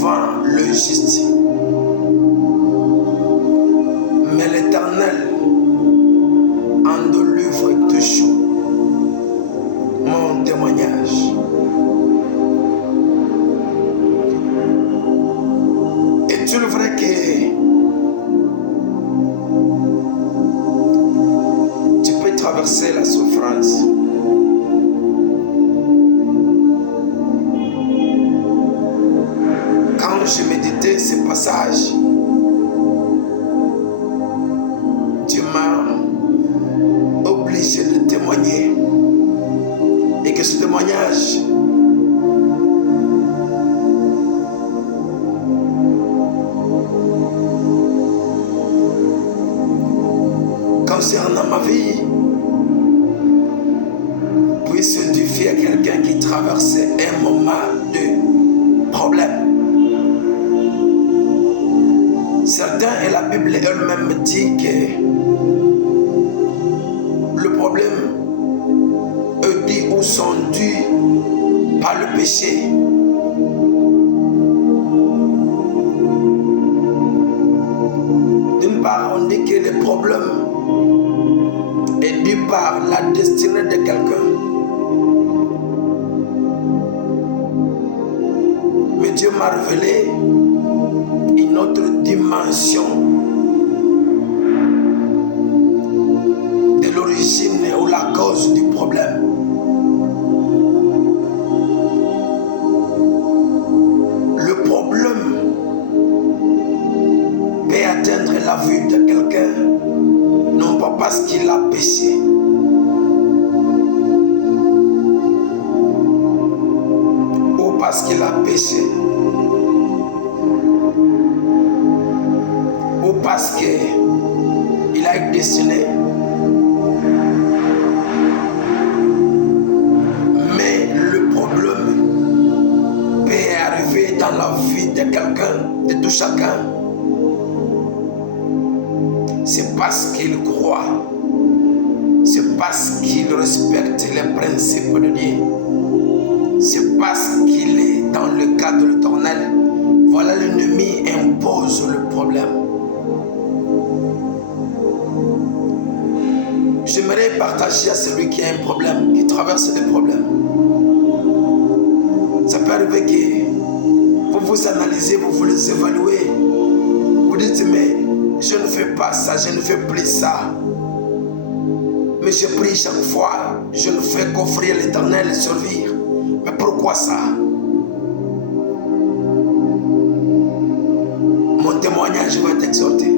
souvent le juste. Mais l'Éternel en délivre toujours. Mon témoignage. Est-il vrai que tu peux traverser la souffrance? Quand je méditais ce passage, Dieu m'a obligé de témoigner. Et que ce témoignage concernant ma vie puisse édifier à quelqu'un qui traversait un moment de problème. Certains, et la Bible elle-même dit que le problème sont dus par le péché. D'une part, on dit que le problème est dû par la destinée de quelqu'un. Mais Dieu m'a révélé une autre dimension de l'origine ou la cause du problème. La vue de quelqu'un, non pas parce qu'il a péché, ou parce qu'il a péché, ou parce qu'il a été destiné, mais le problème peut arriver dans la vie de quelqu'un, de tout chacun. C'est parce qu'il croit, c'est parce qu'il respecte les principes de Dieu, c'est parce qu'il est dans le cadre de l'Éternel. Voilà, l'ennemi impose le problème. J'aimerais partager à celui qui a un problème, qui traverse des problèmes. Ça peut arriver que vous vous analysez, vous voulez évaluer, vous dites mais je ne fais pas ça, je ne fais plus ça. Mais je prie chaque fois, je ne fais qu'offrir l'Éternel et servir. Mais pourquoi ça? Mon témoignage va t'exhorter.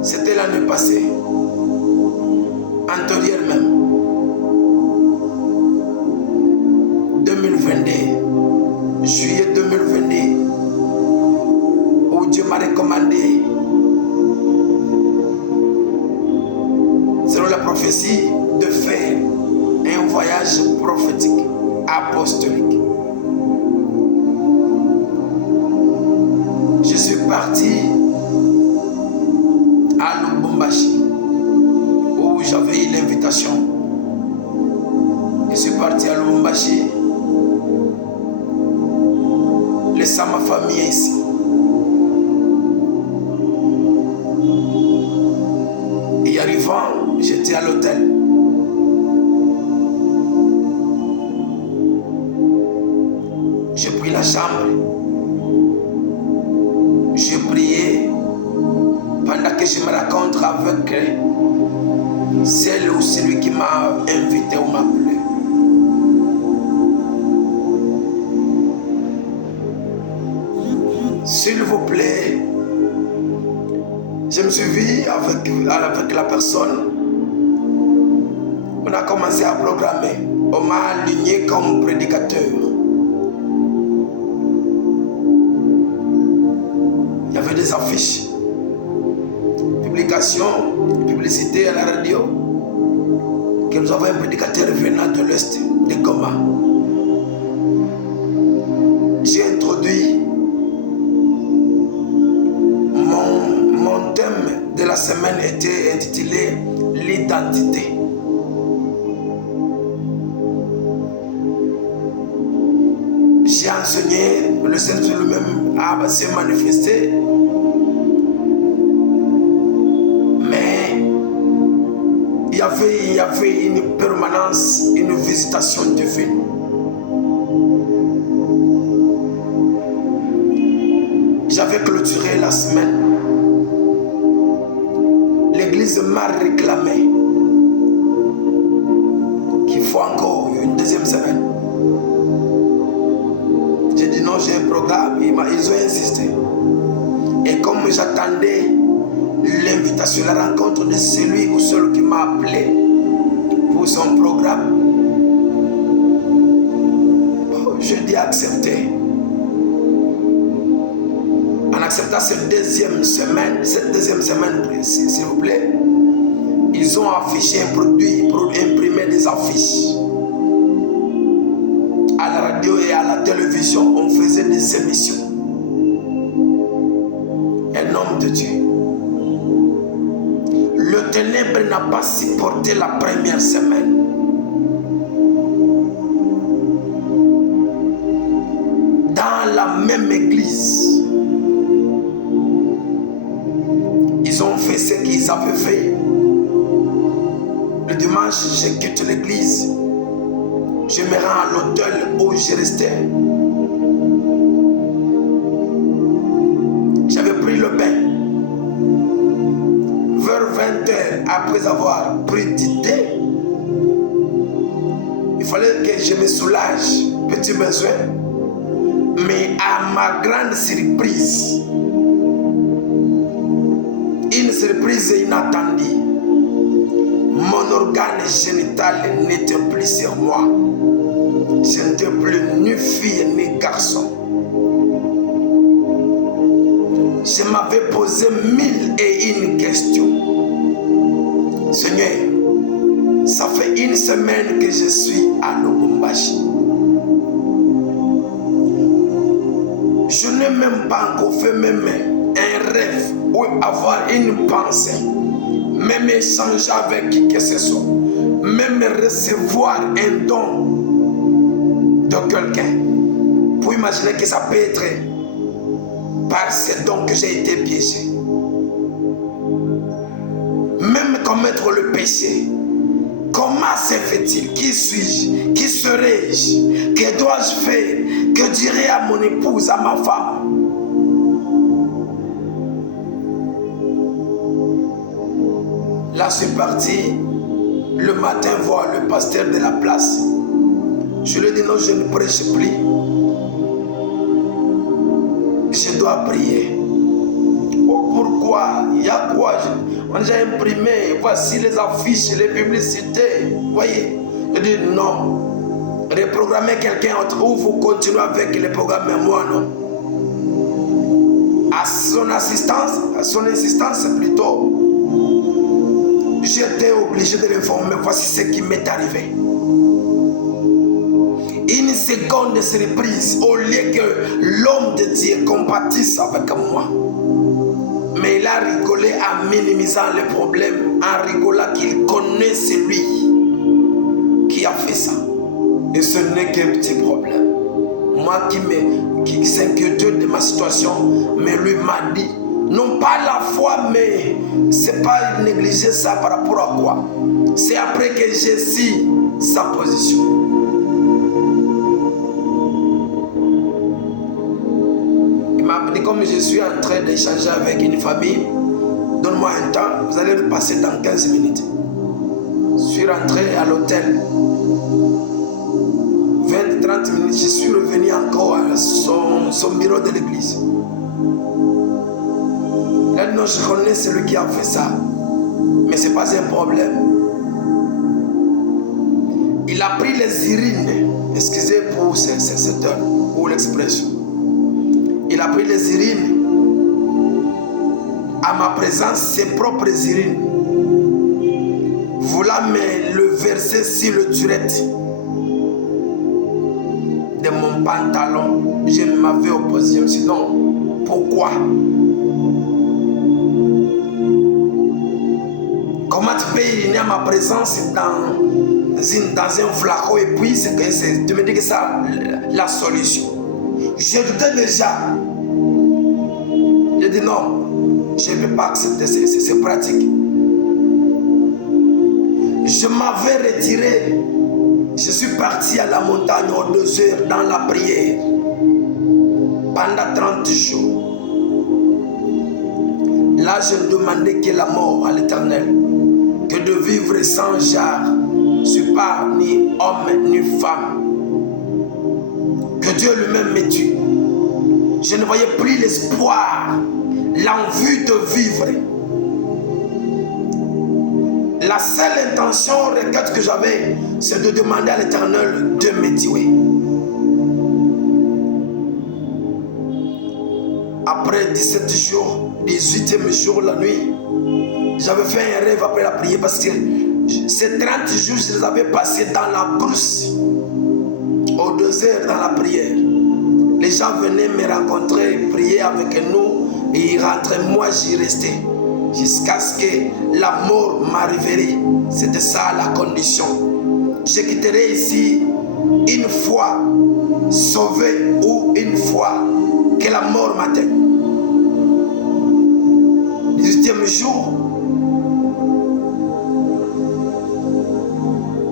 C'était l'année passée, antérieure même, 2022, juillet 2022, où Dieu m'a recommandé, selon la prophétie, de faire un voyage prophétique, apostolique. Je suis parti à Lubumbashi, où j'avais eu l'invitation. Je suis parti à Lubumbashi, laissant ma famille ici. Et arrivant, j'étais à l'hôtel. J'ai pris la chambre. J'ai prié pendant que je me rencontre avec celle ou celui qui m'a invité ou m'a appelé. S'il vous plaît, je me suis vu avec la personne. On a commencé à programmer. On m'a aligné comme prédicateur. Il y avait des affiches, publications, publicités à la radio, que nous avons un prédicateur venant de l'Est, de Goma. J'ai introduit mon thème de la semaine était intitulé l'identité. le Saint-Esprit lui-même s'est manifesté. Mais il y avait une permanence, une visitation divine. J'avais clôturé la semaine. L'église m'a réclamé qu'il faut encore une deuxième semaine. J'ai dit non, j'ai un programme. Ils ont insisté. Et comme j'attendais l'invitation, la rencontre de celui ou celui qui m'a appelé pour son programme, je dis accepter. En acceptant cette deuxième semaine, s'il vous plaît, ils ont affiché un produit, imprimé des affiches. À la radio et à la télévision, on faisait des émissions. Un homme de Dieu. Le ténèbre n'a pas supporté la première semaine. Dans la même église, ils ont fait ce qu'ils avaient fait. Le dimanche, je quitte l'église. Je me rends à l'hôtel où je restais. J'avais pris le bain. Vers 20h, après avoir pris du thé, il fallait que je me soulage, petit besoin. Mais à ma grande surprise, une surprise inattendue, mon organe génital n'était plus sur moi. Je n'étais plus ni fille ni garçon. Je m'avais posé 1001 questions. Seigneur, ça fait une semaine que je suis à Lubumbashi. Je n'ai même pas encore fait même un rêve ou avoir une pensée, même échanger avec qui que ce soit, même recevoir un don de quelqu'un. Pour imaginer que ça peut être par ces dons que j'ai été piégé. Même commettre le péché. Comment se fait-il? Qui suis-je? Qui serai-je? Que dois-je faire? Que dirai à mon épouse, à ma femme? Là, je suis parti le matin voir le pasteur de la place. Je lui ai dit non, je ne prêche plus. Je dois prier. Oh, pourquoi? Il y a quoi? On a déjà imprimé. Voici les affiches, les publicités. Voyez? Je dis non. Reprogrammez quelqu'un autre ou vous continuez avec les programmes, mais moi non. À son insistance plutôt, j'étais obligé de l'informer. Voici ce qui m'est arrivé. Une seconde de surprise, au lieu que l'homme de Dieu compatisse avec moi. Mais il a rigolé en minimisant les problèmes, en rigolant qu'il connaît celui qui a fait ça. Et ce n'est qu'un petit problème. Moi qui s'inquiétait de ma situation, mais lui m'a dit, non pas la foi, mais c'est pas négliger ça par rapport à quoi? C'est après que j'ai su sa position. Il m'a appelé comme je suis en train d'échanger avec une famille. Donne-moi un temps, vous allez le passer dans 15 minutes. Je suis rentré à l'hôtel. 20-30 minutes, je suis revenu encore à son bureau de l'église. Là, non, je connais celui qui a fait ça. Mais ce n'est pas un problème. Il a pris les urines. Excusez pour cette terme, pour l'expression. Il a pris les urines. À ma présence, ses propres urines. Voulant me le verser sur le turette de mon pantalon. Je m'avais opposé. Je me suis dit non, pourquoi? Comment tu peux uriner à ma présence dans un flacon et puis tu me dis que c'est la solution? Je doutais déjà. J'ai dit non, je ne peux pas accepter ces pratiques. Je m'avais retiré. Je suis parti à la montagne aux 2 heures dans la prière. Pendant 30 jours. Là, je demandais que la mort à l'Éternel. Que de vivre sans genre. Je ne suis pas ni homme ni femme. Que Dieu lui-même me tue. Je ne voyais plus l'espoir, l'envie de vivre. La seule intention, requête que j'avais, c'est de demander à l'Éternel de me tuer. Après 17 jours, 18e jour, la nuit, j'avais fait un rêve après la prière parce que ces 30 jours, je les avais passés dans la brousse, aux 2 heures dans la prière. Les gens venaient me rencontrer, prier avec nous et ils rentraient. Moi, j'y restais jusqu'à ce que la mort m'arriverait. C'était ça la condition. Je quitterai ici une fois sauvé ou une fois que la mort m'atteint. 18e jour,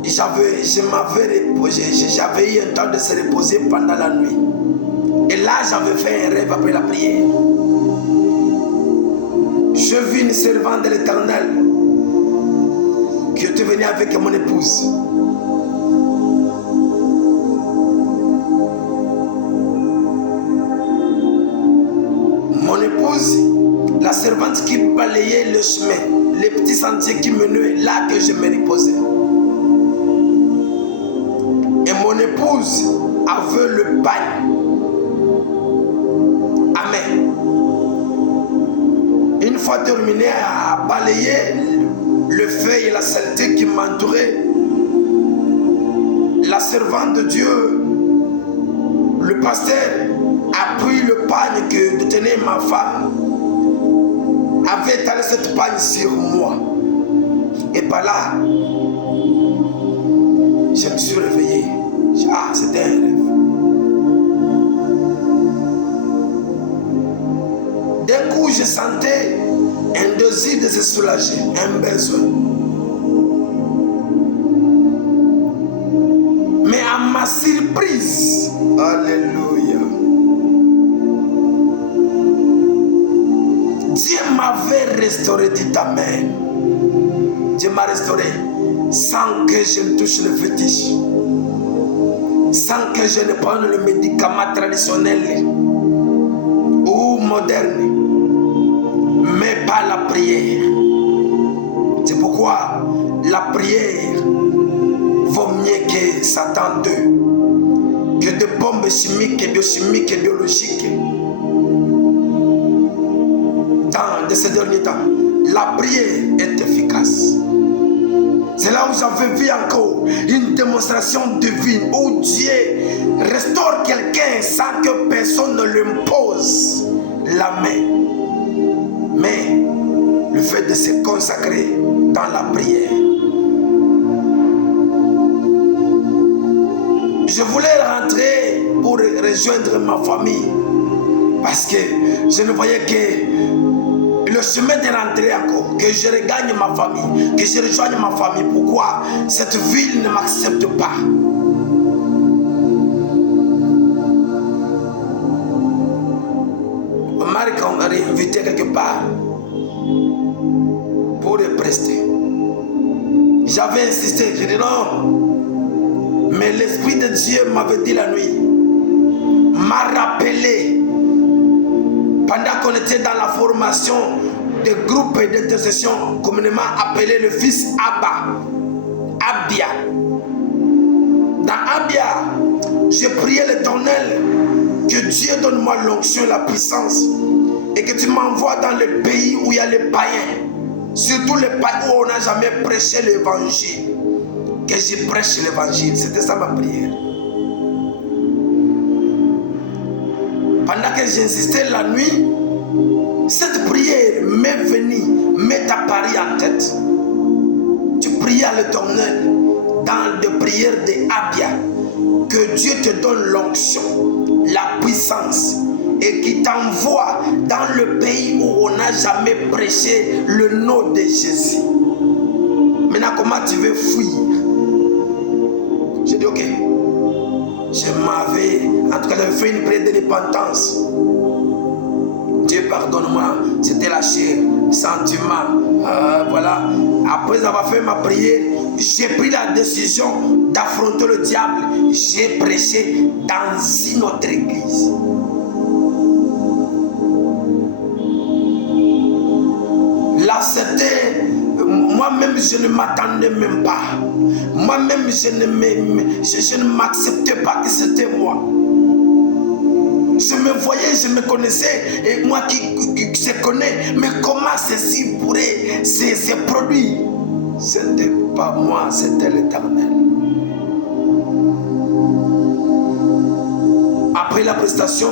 j'avais eu un temps de se reposer pendant la nuit. Et là, j'avais fait un rêve après la prière. Je vis une servante de l'Éternel qui était venue avec mon épouse. Mon épouse, la servante qui balayait le chemin, les petits sentiers qui menaient là que je me reposais. Et mon épouse avait le pagne. Amen. Une fois terminé à balayer le feu et la saleté qui m'entourait, la servante de Dieu, le pasteur, a pris le pagne que détenait ma femme, avait étalé cette pagne sur moi. Et par là, je me suis réveillé. Ah, c'était un rêve. D'un coup, je sentais un désir de se soulager, un besoin. Mais à ma surprise, alléluia, Dieu m'avait restauré, dit Amen. Dieu m'a restauré sans que je ne touche le fétiche, sans que je ne prenne le médicament traditionnel ou moderne, mais pas la prière. C'est pourquoi la prière vaut mieux que Satan 2, que de bombes chimiques, biochimiques et biologiques. Dans ces derniers temps, la prière est efficace. C'est là où j'avais vu encore une démonstration divine où Dieu restaure quelqu'un sans que personne ne lui impose la main. Mais le fait de se consacrer dans la prière. Je voulais rentrer pour rejoindre ma famille parce que je ne voyais que le chemin de rentrer encore, que je regagne ma famille, que je rejoigne ma famille. Pourquoi cette ville ne m'accepte pas? On m'a réinvité quelque part pour le prester. J'avais insisté, j'ai dit non. Mais l'Esprit de Dieu m'avait dit la nuit, m'a rappelé, pendant qu'on était dans la formation des groupes d'intercession communément appelé le fils Abia. Dans Abia, j'ai prié l'Éternel que Dieu donne-moi l'onction, la puissance, et que tu m'envoies dans le pays où il y a les païens, surtout les païens où on n'a jamais prêché l'évangile, que je prêche l'évangile. C'était ça ma prière. Pendant que j'insistais la nuit, cette prière m'est venue, m'est apparue en tête. Tu pries à l'Éternel dans des prières de Abia, que Dieu te donne l'onction, la puissance et qui t'envoie dans le pays où on n'a jamais prêché le nom de Jésus. Maintenant, comment tu veux fuir? J'ai dit ok. Je m'avais, en tout cas, j'avais fait une prière de repentance. Dieu pardonne-moi, c'était la chair, sentiment, voilà. Après avoir fait ma prière, j'ai pris la décision d'affronter le diable. J'ai prêché dans une autre église. Là, c'était... Moi-même, je ne m'attendais même pas. Moi-même, je ne m'acceptais pas que c'était moi. Je me voyais, je me connaissais, et moi qui se connais, mais comment ceci pourrait se produire? Ce n'était pas moi, c'était l'Éternel. Après la prestation,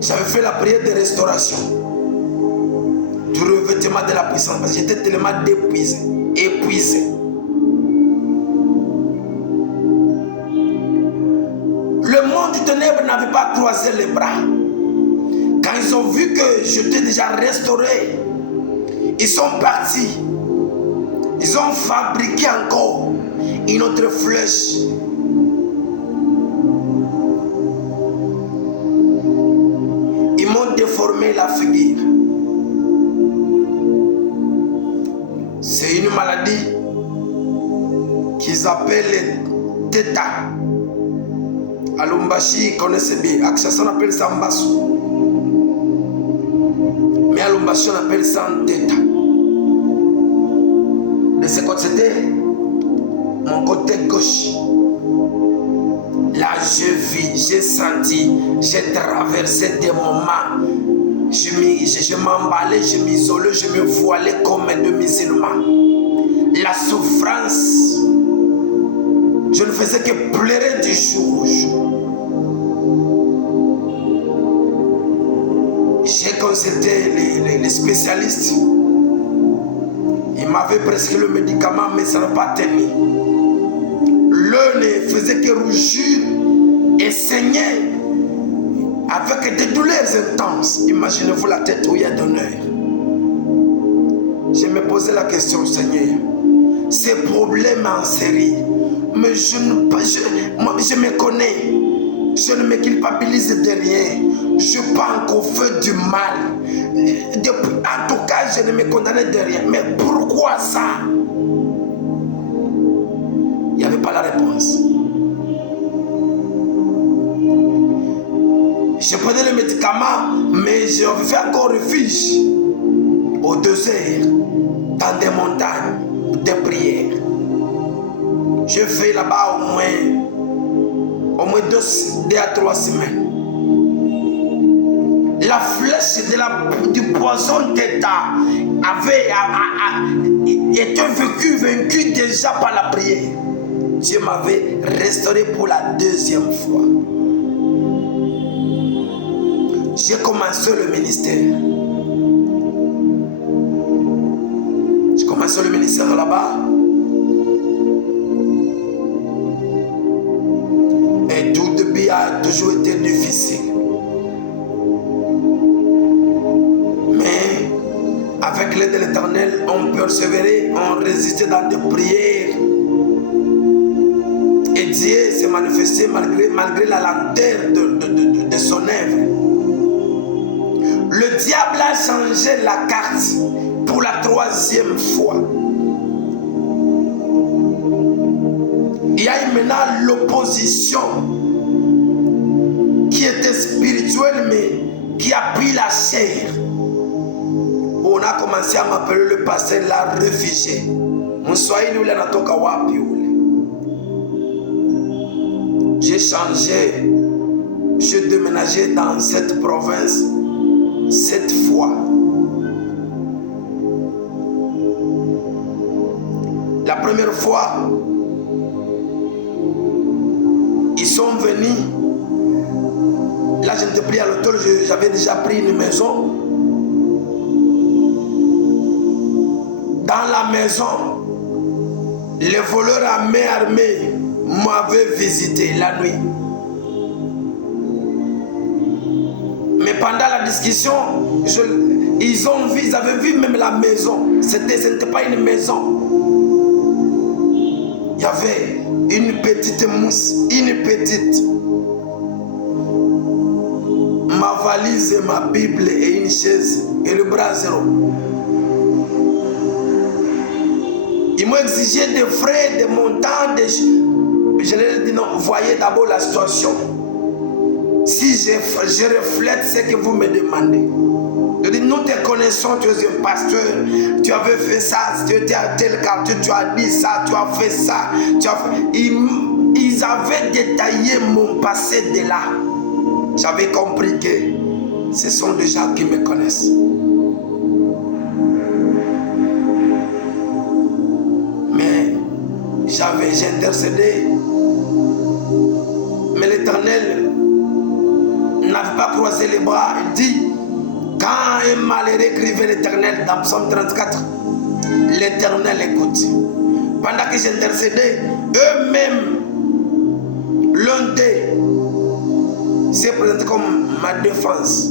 j'avais fait la prière de restauration, du revêtement de la puissance, parce que j'étais tellement épuisé. Le monde du ténèbre n'avait pas croisé les bras. Quand ils ont vu que j'étais déjà restauré, ils sont partis. Ils ont fabriqué encore une autre flèche. Ils m'ont déformé la figure. C'est une maladie qu'ils appellent Theta. À Lumbashi, ils connaissent bien. À Kinshasa, on appelle ça Mbasu. Mais à Lumbashi, on appelle ça Theta. De ce côté, c'était mon côté gauche. Là, je vis, j'ai senti, j'ai traversé des moments. Je m'emballais, je m'isolais, je me voilais comme un de musulman. La souffrance, je ne faisais que pleurer du jour au jour. J'ai consulté les spécialistes. Ils m'avaient prescrit le médicament, mais ça n'a pas tenu. L'œil ne faisait que rougir et saigner avec des douleurs intenses. Imaginez-vous la tête où il y a d'honneur. Je me posais la question, Seigneur, ces problèmes en série, mais je me connais, je ne me culpabilise de rien, je pense qu'on fait du mal. En tout cas, je ne me condamnais de rien, mais pourquoi ça? Il n'y avait pas la réponse. Je prenais le médicament, mais je fais encore refuge au désert, dans des montagnes, des prières. Je fais là-bas au moins 2 à 3 semaines. La flèche du poison Theta avait été vaincu déjà par la prière. Dieu m'avait restauré pour la 2e fois. J'ai commencé le ministère. J'ai commencé le ministère là-bas. Et tout début a toujours été difficile. Mais avec l'aide de l'Éternel, on persévérait, on résistait dans des prières. Et Dieu s'est manifesté malgré la lenteur de son œuvre. Le diable a changé la carte pour la 3e fois. Il y a eu maintenant l'opposition qui était spirituelle mais qui a pris la chair. On a commencé à m'appeler le pasteur la réfugié. Mswahili ule anatoka wapi ule? J'ai changé, j'ai déménagé dans cette province 7 fois. La première fois, ils sont venus. Là, je n'étais plus à l'hôtel, j'avais déjà pris une maison. Dans la maison, les voleurs à main armée m'avait visité la nuit. Mais pendant la discussion, ils avaient vu même la maison. Ce n'était pas une maison. Il y avait une petite mousse, ma valise, ma Bible et une chaise et le bras zéro. Ils m'ont exigé des frais, des montants, je leur ai dit non, voyez d'abord la situation. Si je reflète ce que vous me demandez. Je dis, nous te connaissons, tu es un pasteur, tu avais fait ça, tu étais à tel quartier, tu as dit ça, tu as fait ça. Ils avaient détaillé mon passé de là. J'avais compris que ce sont des gens qui me connaissent. Mais j'ai intercédé. Mais l'Éternel n'avait pas croisé les bras. Il dit, quand un malheureux écrivait l'Éternel dans Psaume 34, l'Éternel écoute. Pendant que j'intercédais, eux-mêmes, l'un d'eux s'est présenté comme ma défense.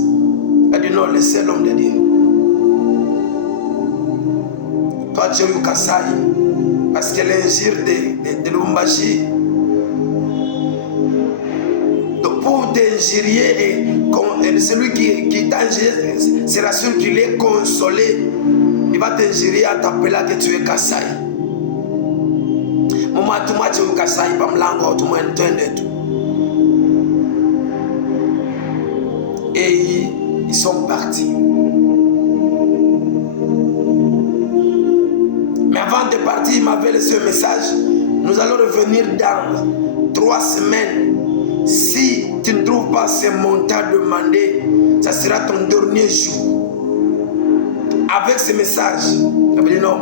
Il a dit non, laissez l'homme de Dieu. Toi, tu as eu Kassai, parce que l'injure de Lumbashi, pour t'injurier et celui qui t'a injurié sera sûr qu'il est consolé. Il va t'injurier en t'appelant que tu es Kassai. Maman, tout le monde tu es Kassai, pas me l'encore, tout le monde tout. Et ils sont partis. Mais avant de partir, il m'avait laissé un message. Nous allons revenir dans 3 semaines. Si tu ne trouves pas ces montants demandés, ça sera ton dernier jour. Avec ce message, j'avais dit non.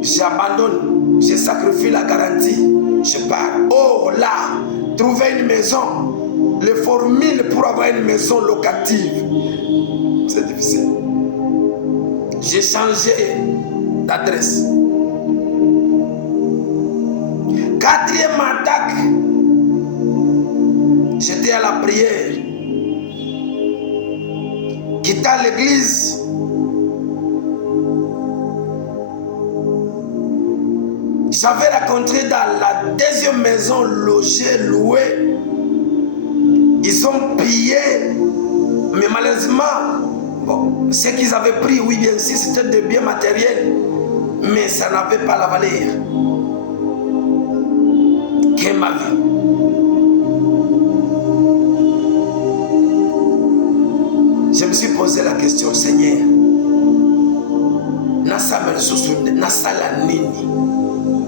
J'abandonne, je sacrifie la garantie, je pars. Oh là, trouver une maison, les formules pour avoir une maison locative, c'est difficile. J'ai changé d'adresse. 4e attaque. J'étais à la prière. Quitta l'église. J'avais rencontré dans la 2e maison logée, louée. Ils ont pillé. Mais malheureusement, bon, ce qu'ils avaient pris, oui bien sûr, c'était des biens matériels. Mais ça n'avait pas la valeur que ma vie. Je me suis posé la question, Seigneur,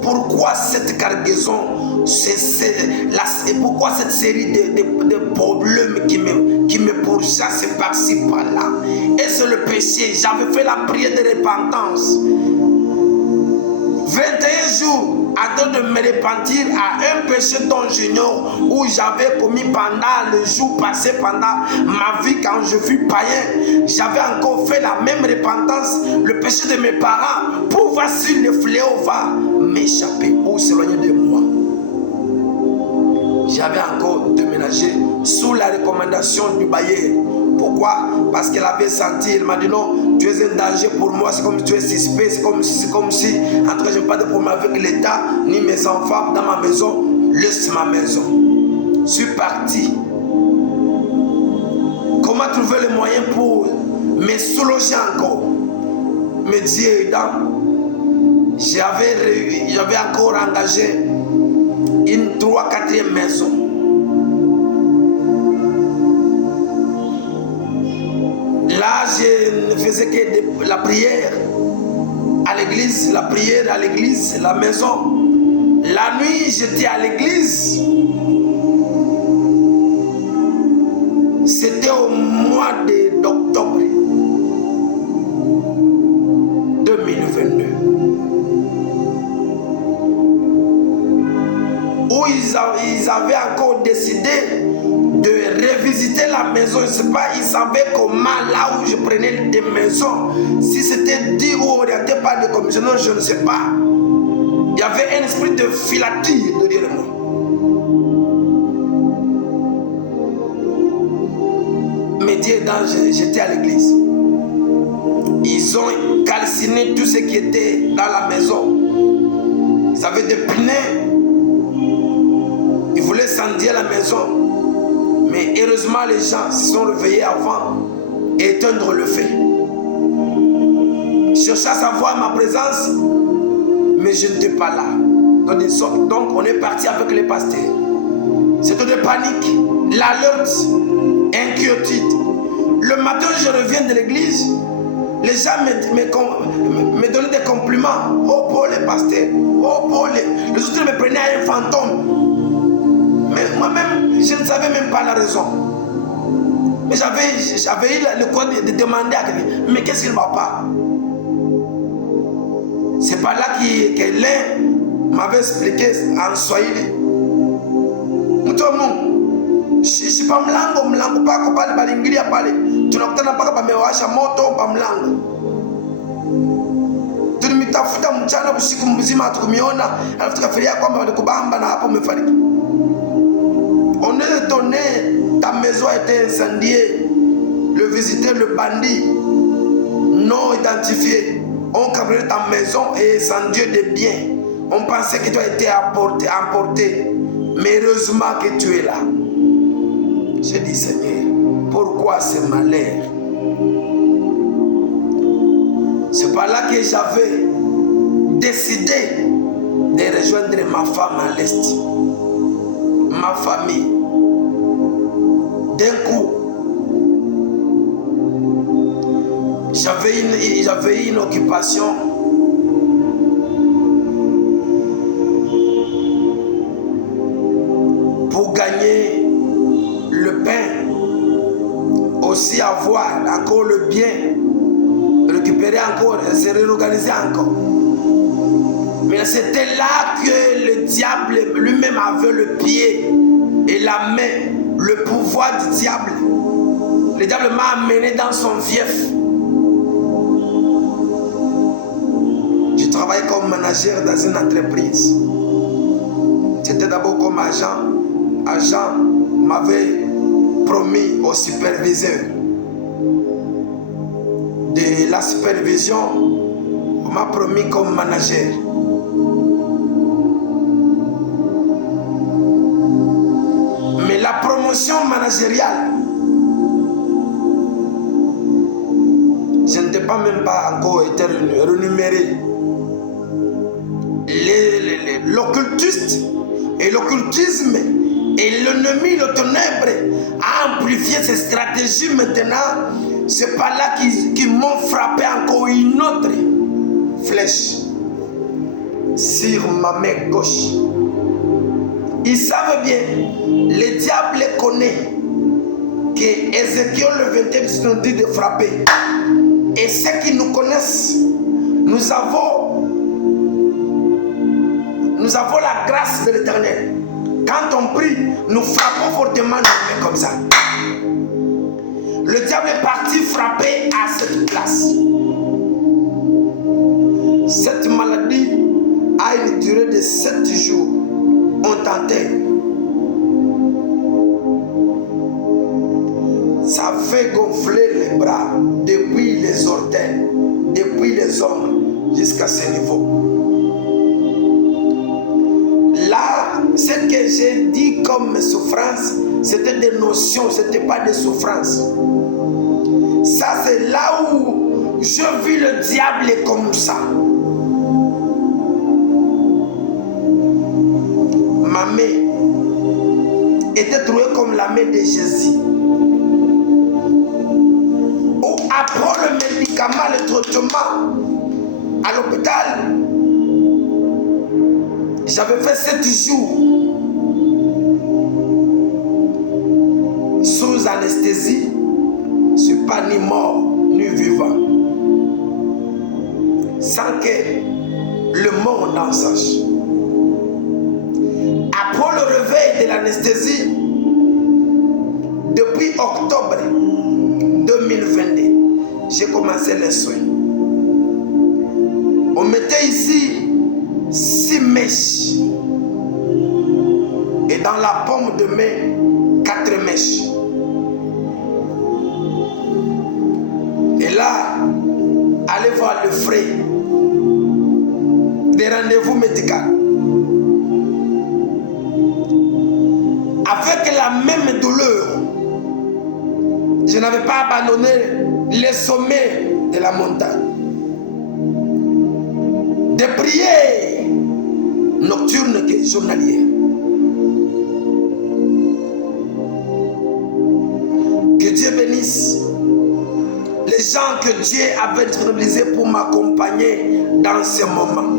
pourquoi cette cargaison, pourquoi cette série de problèmes qui me pourchassent par-ci, par-là? Et c'est le péché. J'avais fait la prière de repentance. 21 jours avant de me repentir à un péché dont j'ignore, où j'avais commis pendant le jour passé, pendant ma vie quand je fus païen. J'avais encore fait la même repentance, le péché de mes parents, pour voir si le fléau va m'échapper ou s'éloigner de moi. J'avais encore déménagé sous la recommandation du bailleur. Pourquoi? Parce qu'elle avait senti, elle m'a dit non, tu es un danger pour moi, c'est comme si tu es suspect, c'est comme si, en tout cas, je n'ai pas de problème avec l'État, ni mes enfants dans ma maison, laisse ma maison. Je suis parti. Comment trouver les moyens pour me soulager encore? Mais Dieu aidant, j'avais encore engagé une 3/4e maison. Là, je ne faisais que la prière à l'église, la maison. La nuit, j'étais à l'église. C'était au mois d'octobre 2022. Où ils avaient encore décidé de revisiter la maison. Je ne sais pas, ils savaient comment, là où je prenais des maisons, si c'était dit ou orienté par des commissionnaires, je ne sais pas. Il y avait un esprit de filature derrière moi. Mais Dieu j'étais à l'église. Ils ont calciné tout ce qui était dans la maison. Ils avaient des pneus. Ils voulaient scinder la maison. Mais heureusement, les gens se sont réveillés avant éteindre le feu. Je cherchais à savoir ma présence, mais je n'étais pas là. Donc on est parti avec les pasteurs. C'était de panique, l'alerte, inquiétude. Le matin, je reviens de l'église. Les gens me donnaient des compliments. Oh, pour les pasteurs. Oh, pour les autres me prenaient à un fantôme. Mais moi-même, je ne savais même pas la raison. Mais j'avais eu le courage de demander à quelqu'un, mais qu'est-ce qu'il ne va pas? C'est pas là que l'un m'avait expliqué en Swahili. Mtomu, si pa mlango pako pale balingilia pale, tunakutana mpaka pamewasha moto pa mlango. Tulimitafuta mchana usiku mzima hatukumiona, alafu tukafikiria kwamba walikubamba na hapo umefariki. On est étonné, ta maison a été incendiée. Le visiteur, le bandit non identifié, ont cambriolé ta maison et incendié des biens. On pensait que tu as été emporté. Mais heureusement que tu es là. J'ai dit, Seigneur, pourquoi ce malheur? C'est par là que j'avais décidé de rejoindre ma femme à l'Est, ma famille. D'un coup, j'avais une occupation. Pour gagner le pain, aussi avoir encore le bien, récupérer encore, se réorganiser encore. Mais c'était là que le diable lui-même avait le pied et la main, le pouvoir du diable. Le diable m'a amené dans son fief. Je travaillais comme manager dans une entreprise. C'était d'abord comme agent. Agent m'avait promis au superviseur. De la supervision, on m'a promis comme manager. Mais la promotion managériale, je n'étais pas même pas encore été renuméré. L'occultiste et l'occultisme et l'ennemi, le ténèbre, a amplifié ses stratégies maintenant. C'est par là qu'ils m'ont frappé encore une autre flèche sur ma main gauche. Ils savent bien, le diable connaît que Ézéchiel le 21 nous dit de frapper. Et ceux qui nous connaissent, nous avons la grâce de l'Éternel. Quand on prie, nous frappons fortement nos mains comme ça. Le diable est parti frapper à cette place. Cette maladie a une durée de 7 jours. On tentait. Ça fait gonfler les bras depuis les orteils, depuis les ombres jusqu'à ce niveau. Là, ce que j'ai dit comme souffrance, c'était des notions, ce n'était pas des souffrances. Ça, c'est là où je vis le diable comme ça. Ma main était trouée comme la main de Jésus. Où après le médicament, le traitement, à l'hôpital, j'avais fait 7 jours sous anesthésie. Je ne suis pas ni mort ni vivant. Sans que le monde en sache. Après le réveil de l'anesthésie, depuis octobre 2022, j'ai commencé les soins. On mettait ici 6 mètres mèches. Et dans la paume de main, 4 mèches. Et là, allez voir le frais des rendez-vous médicaux. Avec la même douleur, je n'avais pas abandonné les sommets de la montagne. Des prières nocturnes et journalières. Que Dieu bénisse les gens que Dieu avait disponibilisés pour m'accompagner dans ce moment.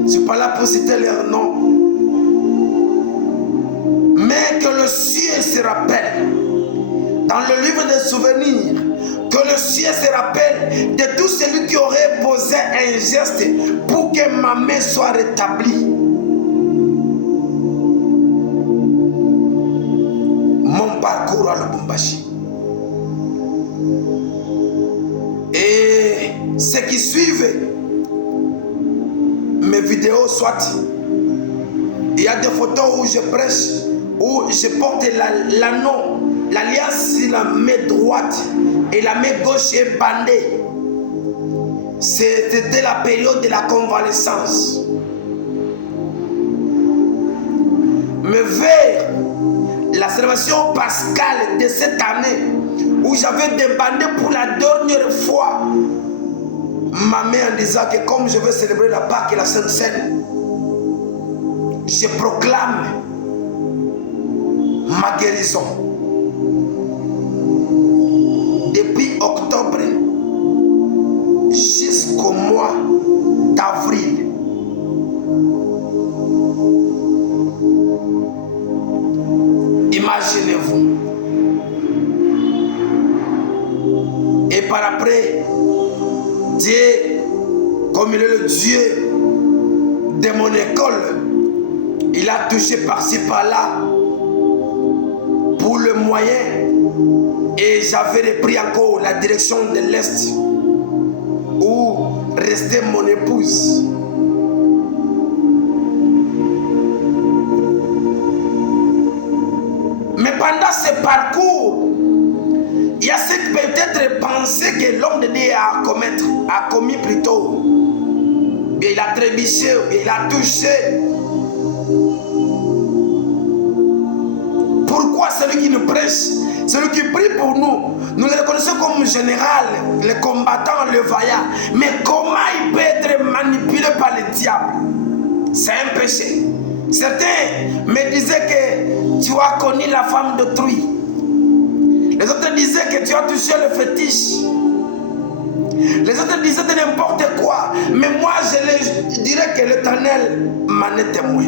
Je ne suis pas là pour citer leur nom. Mais que le ciel se rappelle, dans le livre des souvenirs, que le ciel se rappelle de tout celui qui aurait posé un geste pour que ma main soit rétablie. Mon parcours à Lubumbashi. Et ceux qui suivent mes vidéos, soit il y a des photos où je prêche, où je porte l'anneau, l'alliance sur la main droite et la main gauche est bandée. C'était la période de la convalescence. Mais vers la célébration pascale de cette année, où j'avais débandé pour la dernière fois ma main en disant que comme je veux célébrer la Pâque et la Sainte Seine, je proclame ma guérison. Depuis octobre jusqu'au mois d'avril, imaginez-vous. Et par après, Dieu, comme il est le Dieu de mon école, il a touché par-ci par-là pour le moyen. Et j'avais repris encore la direction de l'Est où restait mon épouse. Mais pendant ce parcours, il y a cette peut-être pensée que l'homme de Dieu a commis plutôt. Il a trébuché, il a touché. Pourquoi celui qui nous prêche, celui qui prie pour nous, nous le reconnaissons comme général, le combattant, le vaillant. Mais comment il peut être manipulé par le diable? C'est un péché. Certains me disaient que tu as connu la femme d'autrui. Les autres disaient que tu as touché le fétiche. Les autres disaient de n'importe quoi. Mais moi, je dirais que l'Éternel m'en est témoin.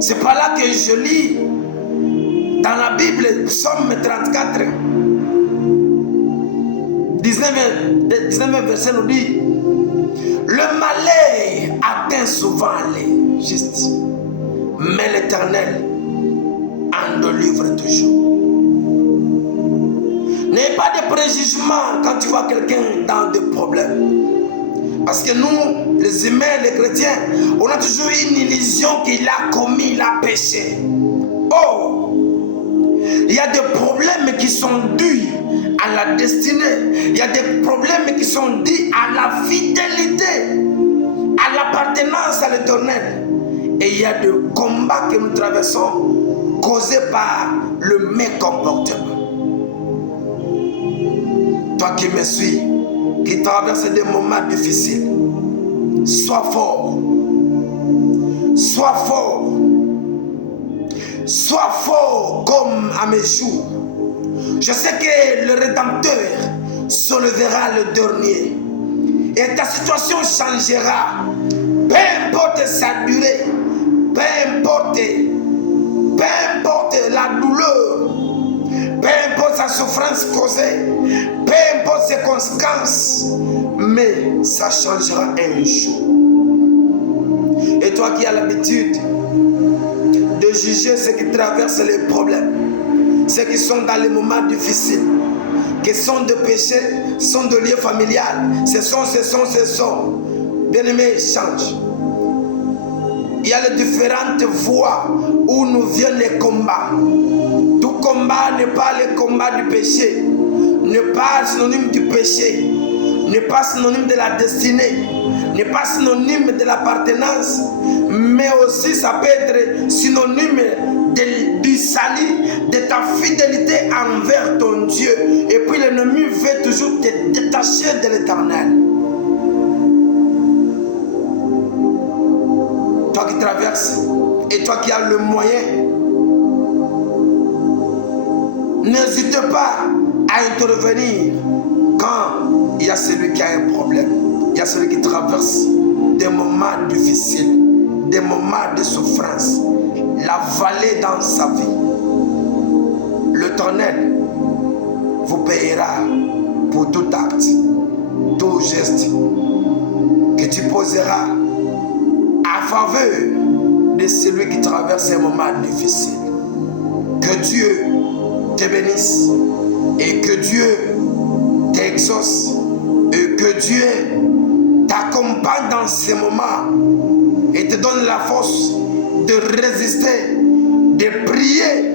C'est par là que je lis dans la Bible, Psaume 34, 19 verset nous dit: le malheur atteint souvent les justes, mais l'Éternel en délivre toujours. N'ayez pas de préjugement quand tu vois quelqu'un dans des problèmes. Parce que nous, les humains, les chrétiens, on a toujours une illusion qu'il a commis, il a péché. Oh, il y a des problèmes qui sont dus à la destinée. Il y a des problèmes qui sont dus à la fidélité, à l'appartenance à l'Éternel. Et il y a des combats que nous traversons causés par le mécomportement. Toi qui me suis, qui traverse des moments difficiles, sois fort. Sois fort. Sois fort comme à mes jours. Je sais que le Rédempteur se levera le dernier. Et ta situation changera. Peu importe sa durée. Peu importe la douleur. Peu importe sa souffrance causée. Peu importe ses conséquences. Mais ça changera un jour. Et toi qui as l'habitude de juger ceux qui traversent les problèmes, ceux qui sont dans les moments difficiles, question de péché, sont de liens familial. Ce sont. Bien-aimés, change. Il y a les différentes voies où nous viennent les combats. Tout combat n'est pas le combat du péché, n'est pas synonyme du péché, n'est pas synonyme de la destinée, n'est pas synonyme de l'appartenance, mais aussi ça peut être synonyme du salut, de ta fidélité envers ton Dieu. Et puis l'ennemi veut toujours te détacher de l'Éternel. Toi qui traverses et toi qui as le moyen, n'hésite pas à intervenir quand il y a celui qui a un problème. Il y a celui qui traverse des moments difficiles, des moments de souffrance, la vallée dans sa vie. L'Éternel vous payera pour tout acte, tout geste que tu poseras en faveur de celui qui traverse un moment difficile. Que Dieu te bénisse et que Dieu t'exauce et que Dieu t'accompagne dans ces moments et te donne la force de résister, de prier,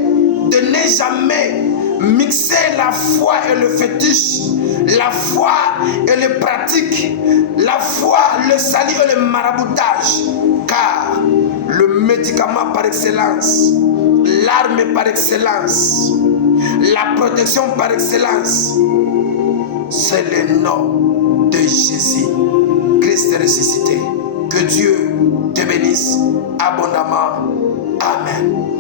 de ne jamais mixer la foi et le fétiche, la foi et les pratiques, la foi, le salut et le maraboutage, car le médicament par excellence, l'arme par excellence, la protection par excellence, c'est le nom de Jésus, Christ ressuscité. Que Dieu te bénisse abondamment. Amen.